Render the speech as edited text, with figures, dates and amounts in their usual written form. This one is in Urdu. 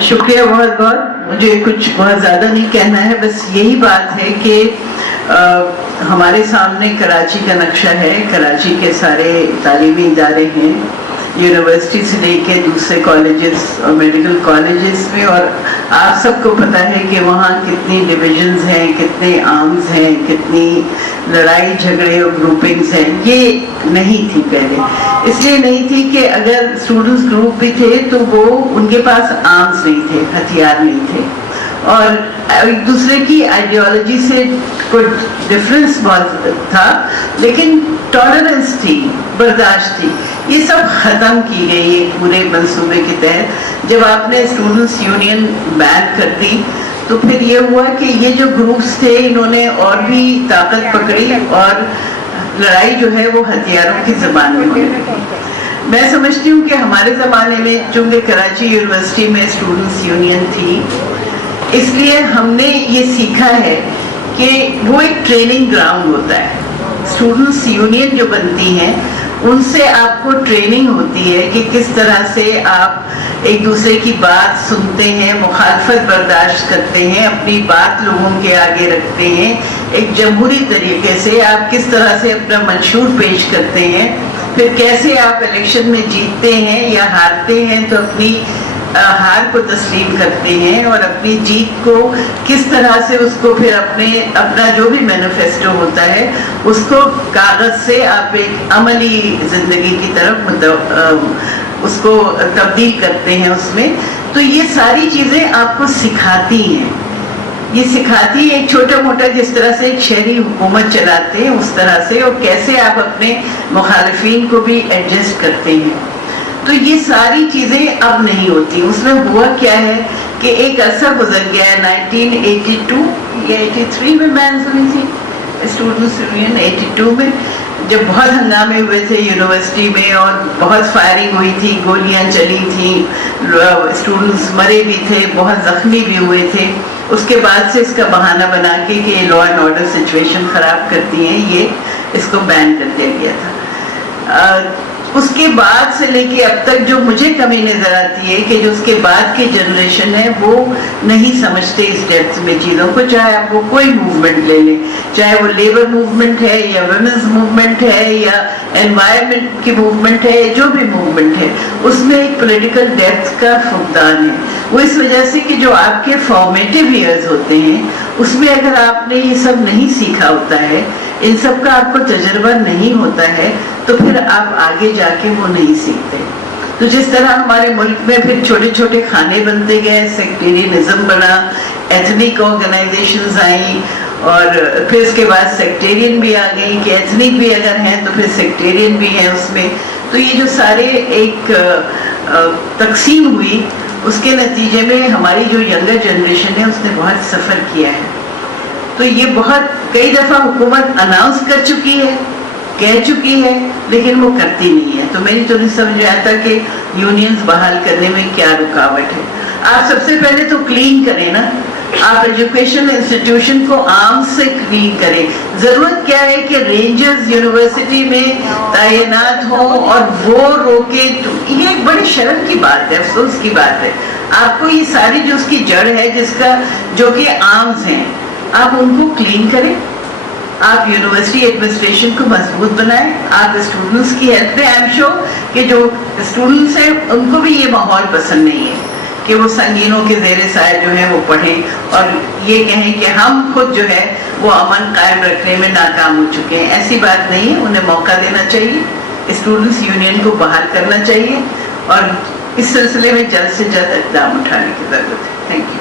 شکریہ بہت بہت. مجھے کچھ بہت زیادہ نہیں کہنا ہے, بس یہی بات ہے کہ ہمارے سامنے کراچی کا نقشہ ہے. کراچی کے سارے تعلیمی ادارے ہیں, یونیورسٹی سے لے کے دوسرے کالجز اور میڈیکل کالجز میں, اور آپ سب کو پتہ ہے کہ وہاں کتنی ڈویژنز ہیں, کتنے آرمز ہیں, کتنی لڑائی جھگڑے اور گروپنگز ہیں. یہ نہیں تھی پہلے, اس لیے نہیں تھی کہ اگر اسٹوڈنٹس گروپ بھی تھے تو وہ ان کے پاس آرمز نہیں تھے, ہتھیار نہیں تھے, اور ایک دوسرے کی آئیڈیالوجی سے کوئی ڈفرینس بہت تھا, لیکن ٹالرنس تھی, برداشت تھی. یہ سب ختم کی گئی ہے پورے منصوبے کے تحت. جب آپ نے اسٹوڈنٹس یونین بین کر دی تو پھر یہ ہوا کہ یہ جو گروپس تھے انہوں نے اور بھی طاقت پکڑی, اور لڑائی جو ہے وہ ہتھیاروں کی زبان میں ہونے لگی. میں سمجھتی ہوں کہ ہمارے زمانے میں چونکہ کراچی یونیورسٹی میں اسٹوڈنٹس یونین تھی, اس لیے ہم نے یہ سیکھا ہے کہ وہ ایک ٹریننگ گراؤنڈ ہوتا ہے. اسٹوڈنٹس یونین جو بنتی ہیں ان سے آپ کو ٹریننگ ہوتی ہے کہ کس طرح سے آپ ایک دوسرے کی بات سنتے ہیں, مخالفت برداشت کرتے ہیں, اپنی بات لوگوں کے آگے رکھتے ہیں, ایک جمہوری طریقے سے آپ کس طرح سے اپنا منشور پیش کرتے ہیں, پھر کیسے آپ الیکشن میں جیتتے ہیں یا ہارتے ہیں تو اپنی ہار کو تسلیم کرتے ہیں, اور اپنی جیت کو کس طرح سے اس کو پھر اپنا جو بھی مینیفیسٹو ہوتا ہے اس کو کاغذ سے آپ ایک عملی زندگی کی طرف اس کو تبدیل کرتے ہیں اس میں. تو یہ ساری چیزیں آپ کو سکھاتی ہیں, یہ سکھاتی ہے ایک چھوٹا موٹا جس طرح سے ایک شہری حکومت چلاتے ہیں اس طرح سے, اور کیسے آپ اپنے مخالفین کو بھی ایڈجسٹ کرتے ہیں. تو یہ ساری چیزیں اب نہیں ہوتی. اس میں ہوا کیا ہے کہ ایک عرصہ گزر گیا ہے, 1982 یا 83 میں بین ہوئی تھی اسٹوڈنٹس یونین, 82 میں, جب بہت ہنگامے ہوئے تھے یونیورسٹی میں اور بہت فائرنگ ہوئی تھی, گولیاں چلی تھیں, اسٹوڈنٹس مرے بھی تھے, بہت زخمی بھی ہوئے تھے. اس کے بعد سے اس کا بہانہ بنا کے کہ لا اینڈ آرڈر سچویشن خراب کرتی ہیں, یہ اس کو بین کر دیا گیا تھا. اس کے بعد سے لے کے اب تک جو مجھے کمی نظر آتی ہے کہ جو اس کے بعد کی جنریشن ہے وہ نہیں سمجھتے اس ڈیپتھ میں چیزوں کو. چاہے آپ وہ کوئی موومنٹ لے لیں, چاہے وہ لیبر موومنٹ ہے یا ویمنز موومنٹ ہے یا انوائرمنٹ کی موومنٹ ہے, جو بھی موومنٹ ہے اس میں ایک پولیٹیکل ڈیپتھ کا فقدان ہے. وہ اس وجہ سے کہ جو آپ کے فارمیٹیو ایئرز ہوتے ہیں اس میں اگر آپ نے یہ سب نہیں سیکھا ہوتا ہے, ان سب کا آپ کو تجربہ نہیں ہوتا ہے, تو پھر آپ آگے جا کے وہ نہیں سیکھتے. تو جس طرح ہمارے ملک میں پھر چھوٹے چھوٹے کھانے بنتے گئے, سیکٹیرینزم بنا, ایتھنک آرگنائزیشنز آئیں, اور پھر اس کے بعد سیکٹیرین بھی آ گئی کہ ایتھنک بھی اگر ہیں تو پھر سیکٹیرین بھی ہیں اس میں. تو یہ جو سارے ایک تقسیم ہوئی, اس کے نتیجے میں ہماری جو ینگر جنریشن ہے اس نے بہت سفر کیا ہے. تو یہ بہت کئی دفعہ حکومت اناؤنس کر چکی ہے, کہہ چکی ہے, لیکن وہ کرتی نہیں ہے. تو میری تو نہیں سمجھ میں آتا کہ یونینز بحال کرنے میں کیا رکاوٹ ہے. آپ سب سے پہلے تو کلین کریں نا, آپ ایجوکیشن انسٹیٹیوشن کو عام سے کلین کریں. ضرورت کیا ہے کہ رینجرز یونیورسٹی میں تعینات ہوں اور وہ روکے, تو یہ ایک بڑی شرم کی بات ہے, افسوس کی بات ہے. آپ کو یہ ساری جو اس کی جڑ ہے جس کا جو کہ آرمز ہیں, آپ ان کو کلین کریں, آپ یونیورسٹی ایڈمنسٹریشن کو مضبوط بنائیں, آپ اسٹوڈنٹس کی ہیلپ میں. آئی ایم شیور کہ جو اسٹوڈنٹس ہیں ان کو بھی یہ ماحول پسند نہیں ہے کہ وہ سنگینوں کے زیر سایہ جو ہے وہ پڑھیں اور یہ کہیں کہ ہم خود جو ہے وہ امن قائم رکھنے میں ناکام ہو چکے ہیں. ایسی بات نہیں ہے, انہیں موقع دینا چاہیے, اسٹوڈنٹس یونین کو بحال کرنا چاہیے, اور اس سلسلے میں جلد سے جلد اقدام اٹھانے کی ضرورت ہے. Thank you.